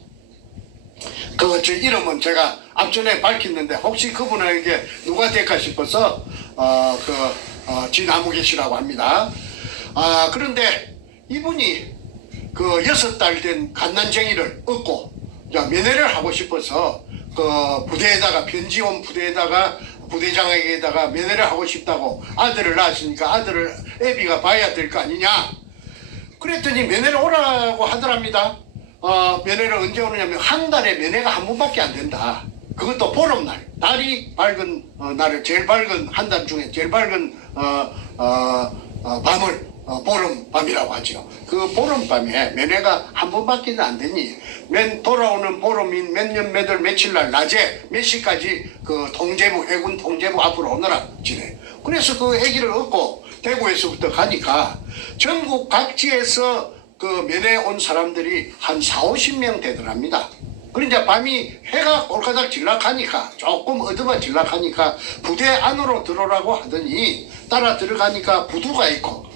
저 이름은 제가 앞전에 밝혔는데 혹시 그분에게 누가 될까 싶어서 진아무개 씨라고 합니다. 그런데 이분이 그 6달 된 갓난쟁이를 얻고 면회를 하고 싶어서 그 부대에다가 편지온 부대에다가 부대장에게다가 면회를 하고 싶다고 아들을 낳았으니까 아들을 애비가 봐야 될 거 아니냐. 그랬더니 면회를 오라고 하더랍니다. 면회를 언제 오느냐면 한 달에 면회가 한 번밖에 안 된다. 그것도 보름날 달이 밝은 날을 제일 밝은 한 달 중에 제일 밝은 밤을 보름밤이라고 하죠. 그 보름밤에 면회가 한 번밖에 안 되니 돌아오는 보름인 몇 년 몇 월 며칠 날 낮에 몇 시까지 그 통제부 해군 통제부 앞으로 오너라 지내. 그래서 그 애기를 얻고 대구에서부터 가니까 전국 각지에서 그 면회 온 사람들이 한 40-50명 되더랍니다. 그런데 밤이 해가 꼴까닥 질락하니까 조금 어두워질락하니까 부대 안으로 들어오라고 하더니 따라 들어가니까 부두가 있고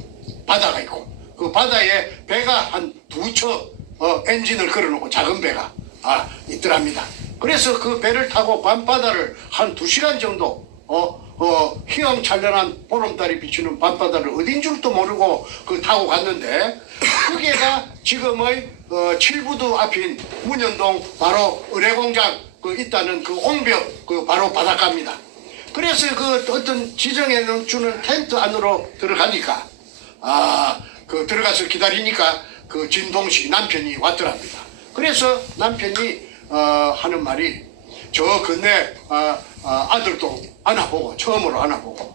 바다가 있고 그 바다에 배가 한 2척 엔진을 걸어놓고 작은 배가 있더랍니다. 그래서 그 배를 타고 밤바다를 한 2시간 정도 휘황찬란한 보름달이 비추는 밤바다를 어딘 줄도 모르고 타고 갔는데 그게가 지금의 칠부두 앞인 문현동 바로 의뢰공장 있다는 그 옹벽 바로 바닷가입니다. 그래서 어떤 지정해 주는 텐트 안으로 들어가니까 들어가서 기다리니까 그 진동식 남편이 왔더랍니다. 그래서 남편이 하는 말이 저 건네 아들도 안아보고 처음으로 안아보고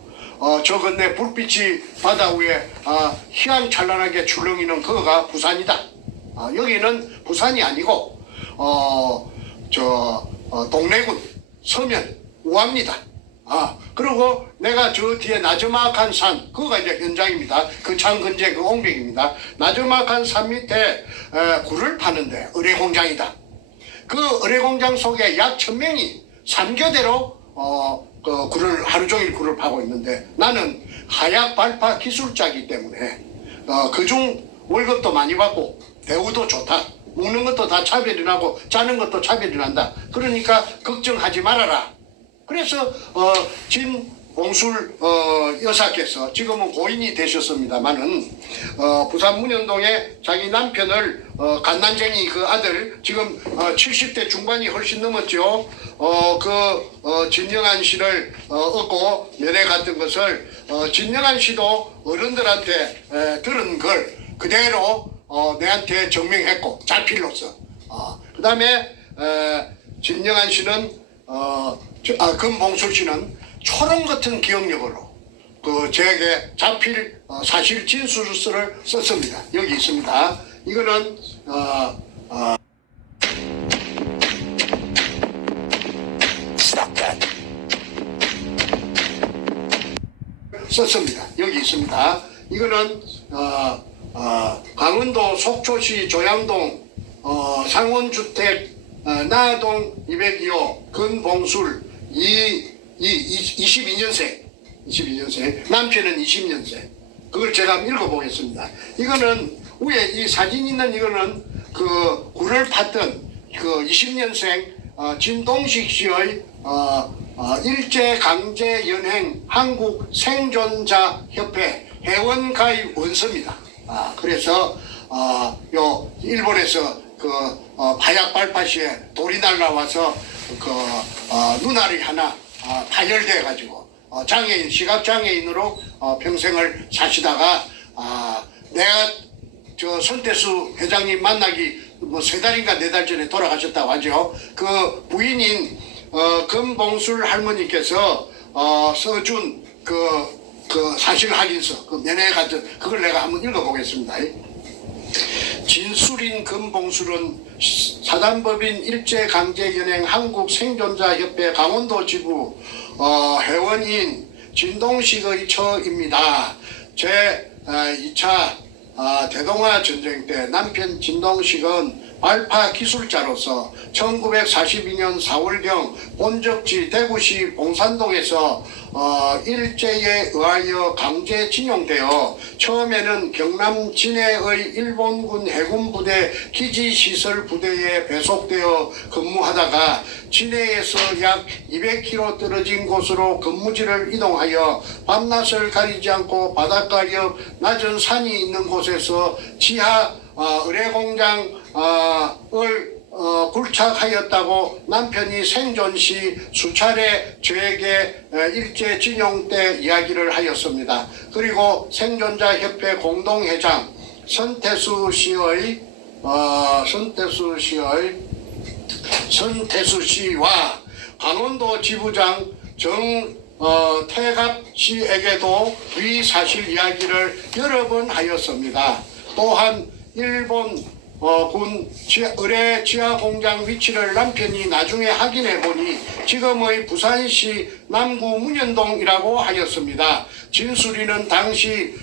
저 건네 불빛이 바다 위에 희망찬란하게 출렁이는 그거가 부산이다. 여기는 부산이 아니고 동래군 서면 우합니다. 그리고 내가 저 뒤에 나저막한 산, 그거가 이제 현장입니다. 그 산 근처에 그 옹벽입니다. 나저막한 산 밑에 굴을 파는데 의뢰공장이다. 그 의뢰공장 속에 약 1000명이 3교대로 그 굴을 하루 종일 굴을 파고 있는데 나는 하약 발파 기술자이기 때문에 그중 월급도 많이 받고 대우도 좋다. 먹는 것도 다 차별이 나고 자는 것도 차별이 난다. 그러니까 걱정하지 말아라. 그래서 진봉술 여사께서 지금은 고인이 되셨습니다마는 부산 문현동에 자기 남편을 갓난쟁이 그 아들 지금 70대 중반이 훨씬 넘었죠. 진영한 씨를 얻고 면회 갔던 것을 진영한 씨도 어른들한테 들은 걸 그대로 내한테 증명했고 자필로서 그 다음에 진영한 씨는 금봉술 씨는 초롱 같은 기억력으로 제게 자필 사실 진술서를 썼습니다. 여기 있습니다. 이거는 썼습니다. 여기 있습니다. 이거는 강원도 속초시 조양동 상원주택 나동 202호 근봉술 이 22년생, 남편은 20년생. 그걸 제가 한번 읽어보겠습니다. 이거는 위에 이 사진 있는 이거는 그 굴을 팠던 그 20년생 진동식 씨의 일제강제연행 한국생존자협회 회원가입 원서입니다. 그래서 요 일본에서 그 바약 발파시에 돌이 날라와서 그 눈알이 하나 파열돼 가지고 장애인 시각장애인으로 평생을 사시다가 내가 저 손태수 회장님 만나기 뭐 3달인가 4달 전에 돌아가셨다고 하죠. 그 부인인 금봉술 할머니께서 써준 그 사실 확인서, 그 면회 같은 그걸 내가 한번 읽어보겠습니다. 진술인 금봉술은 사단법인 일제강제연행 한국생존자협회 강원도 지부 회원인 진동식의 처입니다. 제 2차 대동아 전쟁 때 남편 진동식은 발파 기술자로서 1942년 4월경 본적지 대구시 봉산동에서 일제에 의하여 강제징용되어 처음에는 경남 진해의 일본군 해군부대 기지시설부대에 배속되어 근무하다가 진해에서 약 200km 떨어진 곳으로 근무지를 이동하여 밤낮을 가리지 않고 바닷가 옆 낮은 산이 있는 곳에서 지하 의뢰공장을 굴착하였다고 남편이 생존 시 수차례 저에게 일제징용 때 이야기를 하였습니다. 그리고 생존자협회 공동회장 손태수 씨와 강원도 지부장 태갑 씨에게도 위 사실 이야기를 여러 번 하였습니다. 또한 일본 군 의뢰 지하 공장 위치를 남편이 나중에 확인해 보니 지금의 부산시 남구 문현동이라고 하였습니다. 진수리는 당시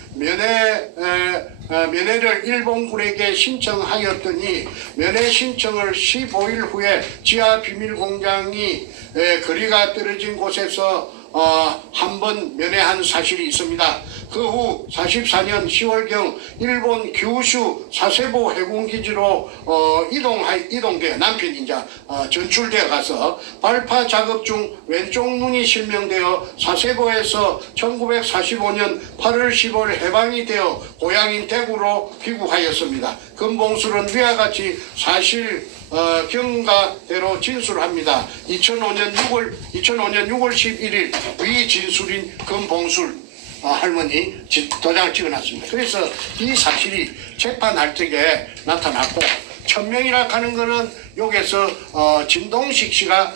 면회를 일본군에게 신청하였더니 면회 신청을 15일 후에 지하 비밀 공장이 거리가 떨어진 곳에서 한 번 면회한 사실이 있습니다. 그 후 44년 10월경 일본 규슈 사세보 해군기지로 이동되어 남편이 이제 전출되어 가서 발파 작업 중 왼쪽 눈이 실명되어 사세보에서 1945년 8월 10월 해방이 되어 고향인 대구로 귀국하였습니다. 금봉술은 위와 같이 사실 경과대로 진술합니다. 2005년 6월 11일 위 진술인 금봉술 할머니 도장을 찍어놨습니다. 그래서 이 사실이 재판할 적에 나타났고 천명이라 하는 거는 여기서 진동식 씨가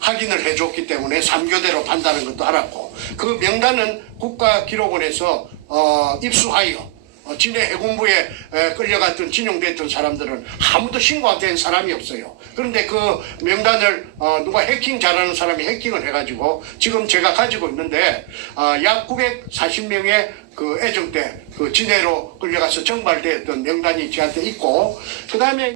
확인을 해줬기 때문에 3교대로 판다는 것도 알았고 그 명단은 국가기록원에서 입수하여 진해 해군부에 끌려갔던 진용됐던 사람들은 아무도 신고가 된 사람이 없어요. 그런데 그 명단을 누가 해킹 잘하는 사람이 해킹을 해가지고 지금 제가 가지고 있는데 약 940명의 그 애정대 그 진해로 끌려가서 정발되었던 명단이 저한테 있고 그 다음에